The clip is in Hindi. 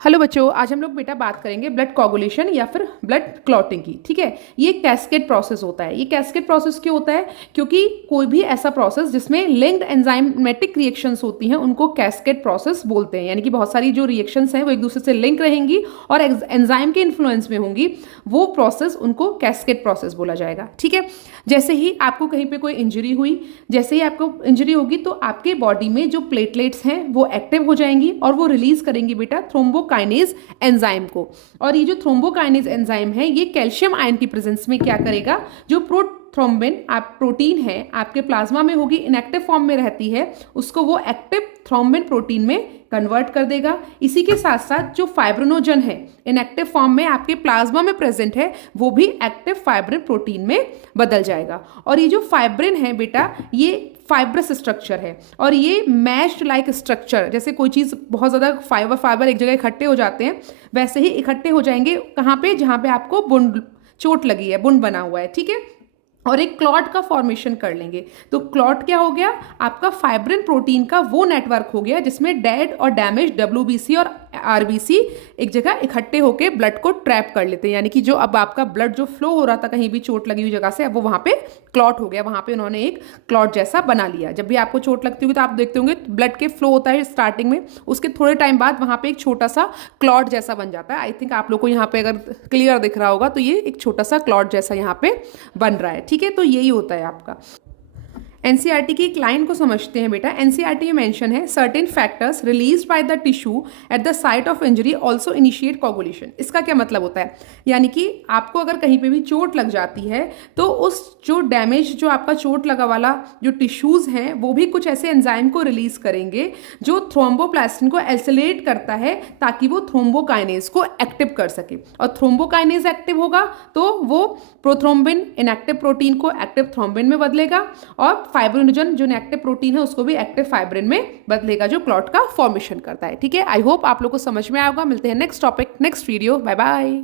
हेलो बच्चों, आज हम लोग बेटा बात करेंगे ब्लड कोगुलेशन या फिर ब्लड क्लॉटिंग की। ठीक है, ये कैस्केड प्रोसेस होता है। ये कैस्केड प्रोसेस क्यों होता है? क्योंकि कोई भी ऐसा प्रोसेस जिसमें लिंक्ड एंजाइमेटिक रिएक्शंस होती हैं उनको कैस्केड प्रोसेस बोलते हैं। यानी कि बहुत सारी जो रिएक्शंस हैं वो एक दूसरे से लिंक रहेंगी और एंजाइम के इन्फ्लुएंस में होंगी, वो प्रोसेस उनको कैस्केड प्रोसेस बोला जाएगा। ठीक है, जैसे ही आपको कहीं पे कोई इंजरी हुई, जैसे ही आपको इंजरी होगी तो आपके बॉडी में जो प्लेटलेट्स हैं वो एक्टिव हो जाएंगी और वो रिलीज करेंगी बेटा थ्रोम्बोकाइनेज एंजाइम को। और ये जो थ्रोम्बोकाइनेज एंजाइम है ये कैल्शियम आयन की प्रेजेंस में क्या करेगा, जो प्रोथ्रोम्बिन आप प्रोटीन है आपके प्लाज्मा में होगी, इनएक्टिव फॉर्म में रहती है, उसको वो एक्टिव थ्रोम्बिन प्रोटीन में कन्वर्ट कर देगा। इसी के साथ साथ जो फाइब्रिनोजन है इनएक्टिव फॉर्म में आपके प्लाज्मा में प्रेजेंट है वो भी एक्टिव फाइब्रिन प्रोटीन में बदल जाएगा। और ये जो फाइब्रिन है बेटा ये फाइब्रस स्ट्रक्चर है और ये मैश्ड लाइक स्ट्रक्चर, जैसे कोई चीज़ बहुत ज़्यादा फाइबर एक जगह इकट्ठे हो जाते हैं वैसे ही इकट्ठे हो जाएंगे। कहाँ पे? जहाँ पे आपको बुंड चोट लगी है, बुंड बना हुआ है। ठीक है, और एक क्लॉट का फॉर्मेशन कर लेंगे। तो क्लॉट क्या हो गया? आपका फाइब्रिन प्रोटीन का वो नेटवर्क हो गया जिसमें डेड और डैमेज डब्ल्यूबीसी और आरबीसी एक जगह इकट्ठे होकर ब्लड को ट्रैप कर लेते हैं। यानी कि जो अब आपका ब्लड जो फ्लो हो रहा था कहीं भी चोट लगी हुई जगह से, अब वो वहां पे क्लॉट हो गया, वहां पे उन्होंने एक क्लॉट जैसा बना लिया। जब भी आपको चोट लगती होगी तो आप देखते होंगे ब्लड के फ्लो होता है स्टार्टिंग में, उसके थोड़े टाइम बाद वहां पे एक छोटा सा क्लॉट जैसा बन जाता है। आई थिंक आप लोग को यहाँ पे अगर क्लियर दिख रहा होगा तो ये एक छोटा सा क्लॉट जैसा यहाँ पे बन रहा है। ठीक है, तो यही होता है आपका। एनसीईआरटी की एक लाइन को समझते हैं बेटा। एनसीईआरटी में मेंशन है certain factors released by the tissue at the site of injury also initiate coagulation. इसका क्या मतलब होता है? यानी कि आपको अगर कहीं पे भी चोट लग जाती है तो उस जो डैमेज जो आपका चोट लगा वाला जो टिश्यूज हैं वो भी कुछ ऐसे एंजाइम को रिलीज करेंगे जो थ्रोम्बोप्लास्टिन को एसिलेट करता है ताकि वो थ्रोम्बोकाइनेज को एक्टिव कर सके। और थ्रोम्बोकाइनेज एक्टिव होगा तो वो प्रोथ्रोम्बिन इनएक्टिव प्रोटीन को एक्टिव थ्रोम्बिन में बदलेगा और फाइब्रिनोजन जो इनएक्टिव प्रोटीन है उसको भी एक्टिव फाइब्रिन में बदलेगा जो क्लॉट का फॉर्मेशन करता है। ठीक है, आई होप आप लोग को समझ में आएगा। मिलते हैं next topic next video. Bye bye.